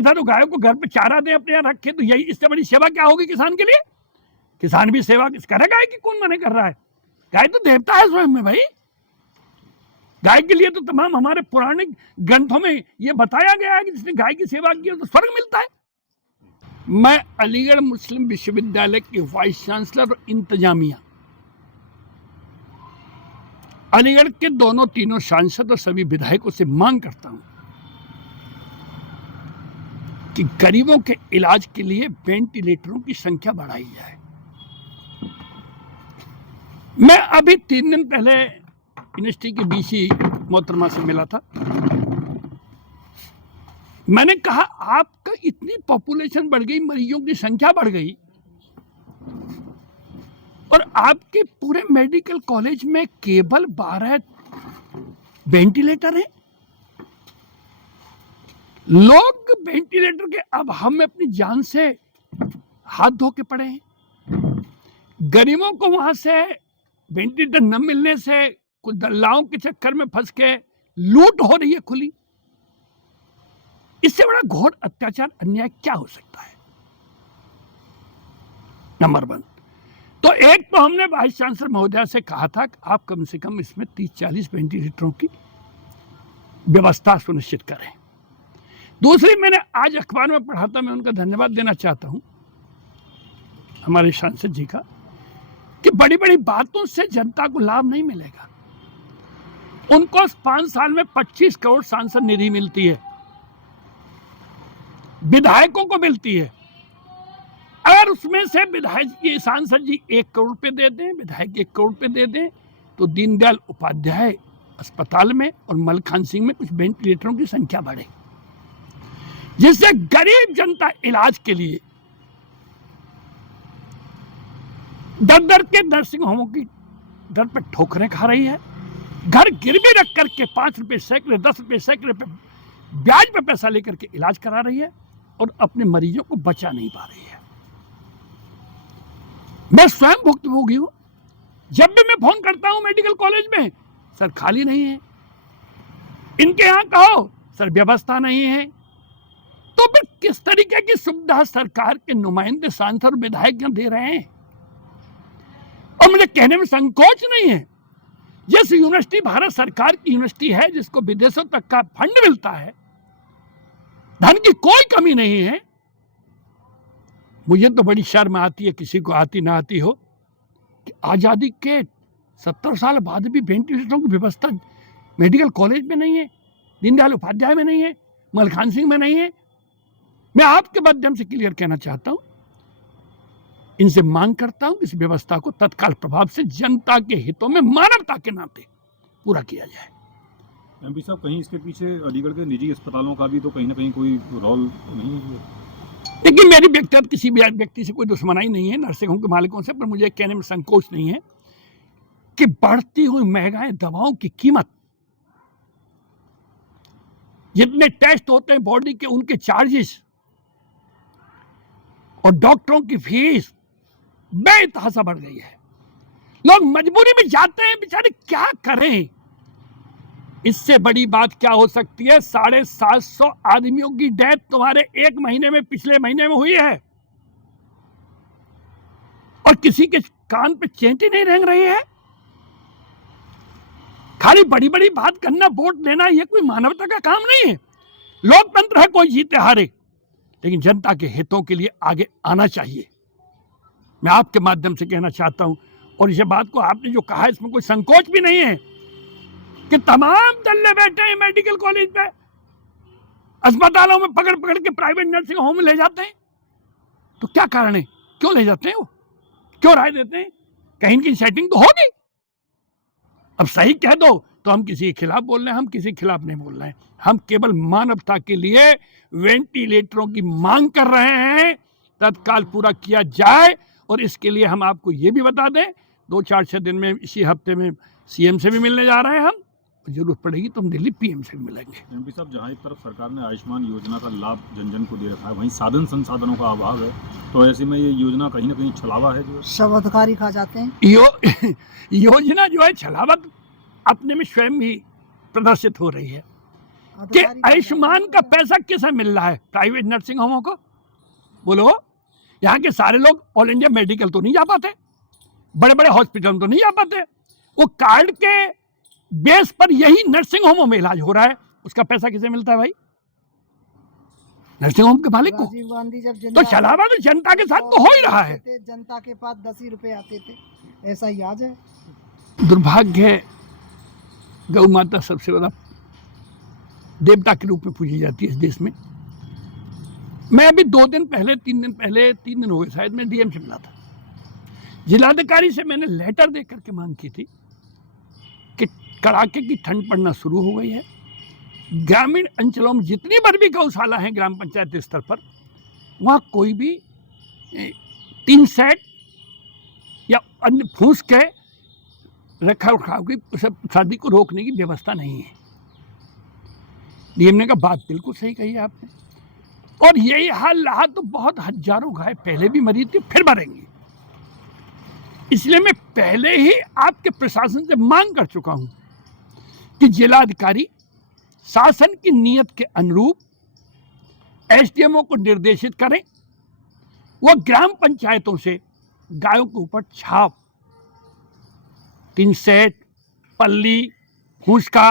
था तो गायों को घर पे चारा दे, अपने यहाँ रखे, तो यही इससे बड़ी सेवा क्या होगी किसान के लिए? किसान भी सेवा करेगा कि कौन मना कर रहा है? गाय तो देवता है स्वयं में भाई। गाय के लिए तो तमाम हमारे पौराणिक ग्रंथों में ये बताया गया है कि जिसने गाय की सेवा की तो स्वर्ग मिलता है। मैं अलीगढ़ मुस्लिम विश्वविद्यालय के वाइस चांसलर और इंतजामिया, अलीगढ़ के दोनों तीनों सांसद और सभी विधायकों से मांग करता हूं कि गरीबों के इलाज के लिए वेंटिलेटरों की संख्या बढ़ाई जाए। मैं अभी 3 दिन पहले यूनिवर्सिटी के बीसी मोहतरमा से मिला था। मैंने कहा आपका इतनी पॉपुलेशन बढ़ गई, मरीजों की संख्या बढ़ गई, और आपके पूरे मेडिकल कॉलेज में केवल 12 वेंटिलेटर हैं। लोग वेंटिलेटर के अभाव में अपनी जान से हाथ धो के पड़े हैं। गरीबों को वहां से वेंटिलेटर न मिलने से कुछ दल्लाओं के चक्कर में फंस के लूट हो रही है खुली। इससे बड़ा घोर अत्याचार अन्याय क्या हो सकता है? नंबर 1 तो एक तो हमने वाइस चांसलर महोदया से कहा था कि आप कम से कम इसमें 30-40 वेंटिलेटरों की व्यवस्था सुनिश्चित करें। दूसरी, मैंने आज अखबार में पढ़ा था, मैं उनका धन्यवाद देना चाहता हूं हमारे सांसद जी का, कि बड़ी बड़ी बातों से जनता को लाभ नहीं मिलेगा। उनको 5 साल में 25 करोड़ सांसद निधि मिलती है, विधायकों को मिलती है। अगर उसमें से विधायक की सांसद जी 1 करोड़ रुपए दे दें, विधायक 1 करोड़ रुपए दे दें, तो दीनदयाल उपाध्याय अस्पताल में और मलखान सिंह में कुछ वेंटिलेटरों की संख्या बढ़े, जिससे गरीब जनता इलाज के लिए दर के नर्सिंग होमों की दर पर ठोकरें खा रही है। घर गिरवी रख करके 5 रुपए सैकड़े, 10 रुपए सैकड़े पे ब्याज पे पैसा लेकर के इलाज करा रही है और अपने मरीजों को बचा नहीं पा रही है। मैं स्वयं भुक्तभोगी हूं। जब भी मैं फोन करता हूं मेडिकल कॉलेज में, सर खाली नहीं है, इनके यहां कहो सर व्यवस्था नहीं है। तो फिर किस तरीके की सुविधा सरकार के नुमाइंदे, सांसद और विधायक दे रहे हैं? और मुझे कहने में संकोच नहीं है, जिस यूनिवर्सिटी भारत सरकार की यूनिवर्सिटी है, जिसको विदेशों तक का फंड मिलता है, धन की कोई कमी नहीं है, मुझे तो बड़ी शर्म आती है, किसी को आती ना आती हो, कि आजादी के 70 साल बाद भी वेंटिलेटरों की व्यवस्था मेडिकल कॉलेज में नहीं है, दीनदयाल उपाध्याय में नहीं है, मलखान सिंह में नहीं है। मैं आपके माध्यम से क्लियर कहना चाहता हूं, इनसे मांग करता हूं कि इस व्यवस्था को तत्काल प्रभाव से जनता के हितों में मानवता के नाते पूरा किया जाए। एमपी साहब, कहीं इसके पीछे अलीगढ़ के निजी अस्पतालों का भी तो कहीं ना कहीं कोई रोल नहीं है? लेकिन मेरी व्यक्तिगत किसी भी व्यक्ति से कोई दुश्मनाई नहीं है, नर्सिंग होम के मालिकों से, पर मुझे कहने में संकोच नहीं है कि बढ़ती हुई महंगाई, दवाओं की कीमत, जितने टेस्ट होते हैं बॉडी के, उनके चार्जेस और डॉक्टरों की फीस बेतहाशा बढ़ गई है। लोग मजबूरी में जाते हैं, बेचारे क्या करें? इससे बड़ी बात क्या हो सकती है? 750 आदमियों की डेथ तुम्हारे 1 महीने में, पिछले महीने में हुई है, और किसी के कान पे चेंटी नहीं रेंग रही है। खाली बड़ी बड़ी बात करना, वोट लेना, यह कोई मानवता का काम नहीं है। लोकतंत्र है, कोई जीते हारे, लेकिन जनता के हितों के लिए आगे आना चाहिए। मैं आपके माध्यम से कहना चाहता हूं, और इस बात को आपने जो कहा, इसमें कोई संकोच भी नहीं है कि तमाम दल्ले बैठे हैं मेडिकल कॉलेज में, अस्पतालों में पकड़ पकड़ के प्राइवेट नर्सिंग होम में ले जाते हैं। तो क्या कारण है, क्यों ले जाते हैं? वो क्यों राय देते हैं? कहीं की सेटिंग तो होगी। अब सही कह दो तो हम किसी के खिलाफ बोल रहे हैं, हम किसी के खिलाफ नहीं बोल रहे हैं। हम केवल मानवता के लिए वेंटिलेटरों की मांग कर रहे हैं, तत्काल पूरा किया जाए। और इसके लिए हम आपको ये भी बता दें, 2-4-6 दिन में, इसी हफ्ते में सीएम से भी मिलने जा रहे हैं हम। जरूरत पड़ेगी तो हम दिल्ली पीएम से भी मिलेंगे। एमपी साहब, जहाँ एक तरफ सरकार ने आयुष्मान योजना का लाभ जन जन को दे रखा है, वहीं साधन संसाधनों का अभाव है, तो ऐसे में ये योजना कहीं ना कहीं छलावा है। जो सब अधिकारी खा जाते हैं। योजना जो है छलावत अपने में स्वयं ही प्रदर्शित हो रही है। कि आयुष्मान का पैसा किसे मिल रहा है? प्राइवेट नर्सिंग होमों को। बोलो, यहाँ के सारे लोग ऑल इंडिया मेडिकल तो नहीं जा पाते, बड़े बड़े हॉस्पिटल तो नहीं जा पाते। वो कार्ड के बेस पर यही नर्सिंग होमों में इलाज हो रहा है, उसका पैसा किसे मिलता है भाई? नर्सिंग होम के मालिक को। राजीव गांधी जब तो छलावा तो जनता के साथ तो हो ही रहा है। जनता के पास 10 ही रुपए आते थे, ऐसा ही आज है। दुर्भाग्य है, गौ माता सबसे बड़ा देवता के रूप में पूजी जाती है इस देश में। मैं अभी 2 दिन पहले 3 दिन पहले 3 दिन हो गए शायद, मैं डीएम से मिला था। जिलाधिकारी से मैंने लेटर दे करके मांग की थी कि कड़ाके की ठंड पड़ना शुरू हो गई है, ग्रामीण अंचलों में जितनी बार भी गौशाला हैं ग्राम पंचायत स्तर पर, वहाँ कोई भी टीन सेट या अन्य फूस के रखा रखाव की शादी को रोकने की व्यवस्था नहीं है। डीएम ने कहा बात बिल्कुल सही कही है आपने, और यही हाल रहा तो बहुत हजारों गाय पहले भी मरी थी, फिर मरेंगी। इसलिए मैं पहले ही आपके प्रशासन से मांग कर चुका हूं कि जिलाधिकारी शासन की नियत के अनुरूप एसडीएमओ को निर्देशित करें, वो ग्राम पंचायतों से गायों के ऊपर छाप, टिन सेट, पल्ली, फूस का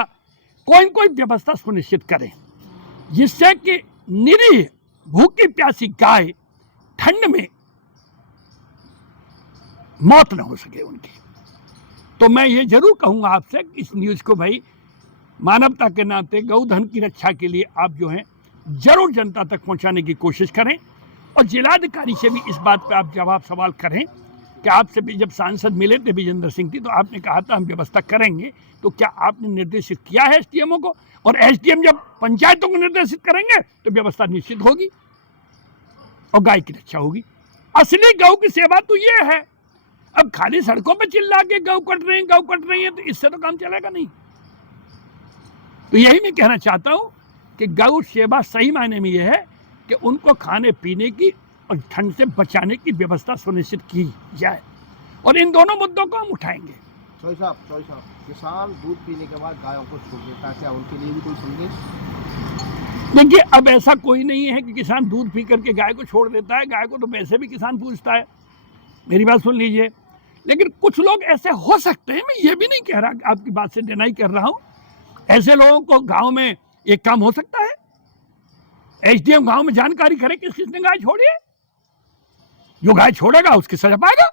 कोई व्यवस्था सुनिश्चित करें, जिससे कि निरीह भूखी प्यासी गाय ठंड में मौत न हो सके उनकी। तो मैं ये जरूर कहूंगा आपसे कि इस न्यूज़ को भाई मानवता के नाते गौधन की रक्षा के लिए आप जो हैं जरूर जनता तक पहुंचाने की कोशिश करें, और जिलाधिकारी से भी इस बात पे आप जवाब सवाल करें कि आपसे भी जब सांसद मिले थे विजेंद्र सिंह जी, तो आपने कहा था हम व्यवस्था करेंगे, तो क्या आपने निर्देशित किया है एसडीएमओ को? और एसडीएम जब पंचायतों को निर्देशित करेंगे तो व्यवस्था निश्चित होगी और गाय की रक्षा होगी। असली गौ की सेवा तो ये है। अब खाली सड़कों पे चिल्ला के गौ कट रही है, तो इससे तो काम चलेगा नहीं। तो यही मैं कहना चाहता हूं कि गौ सेवा सही मायने में यह है कि उनको खाने पीने की और ठंड से बचाने की व्यवस्था सुनिश्चित की जाए, और इन दोनों मुद्दों को हम उठाएंगे। चौधरी साहब, किसान दूध पीने के बाद गायों को छोड़ देता है, क्या उनके लिए भी कोई संदेश? देखिए, अब ऐसा कोई नहीं है कि किसान दूध पी करके गाय को छोड़ देता है। गाय को तो वैसे भी किसान पूछता है, मेरी बात सुन लीजिए। लेकिन कुछ लोग ऐसे हो सकते हैं, मैं ये भी नहीं कह रहा, आपकी बात से डिनाई कर रहा हूं, ऐसे लोगों को गांव में एक काम हो सकता है, एसडीएम गांव में जानकारी करे किस किसने गाय छोड़ी है। जो गाय छोड़ेगा उसकी सजा पाएगा।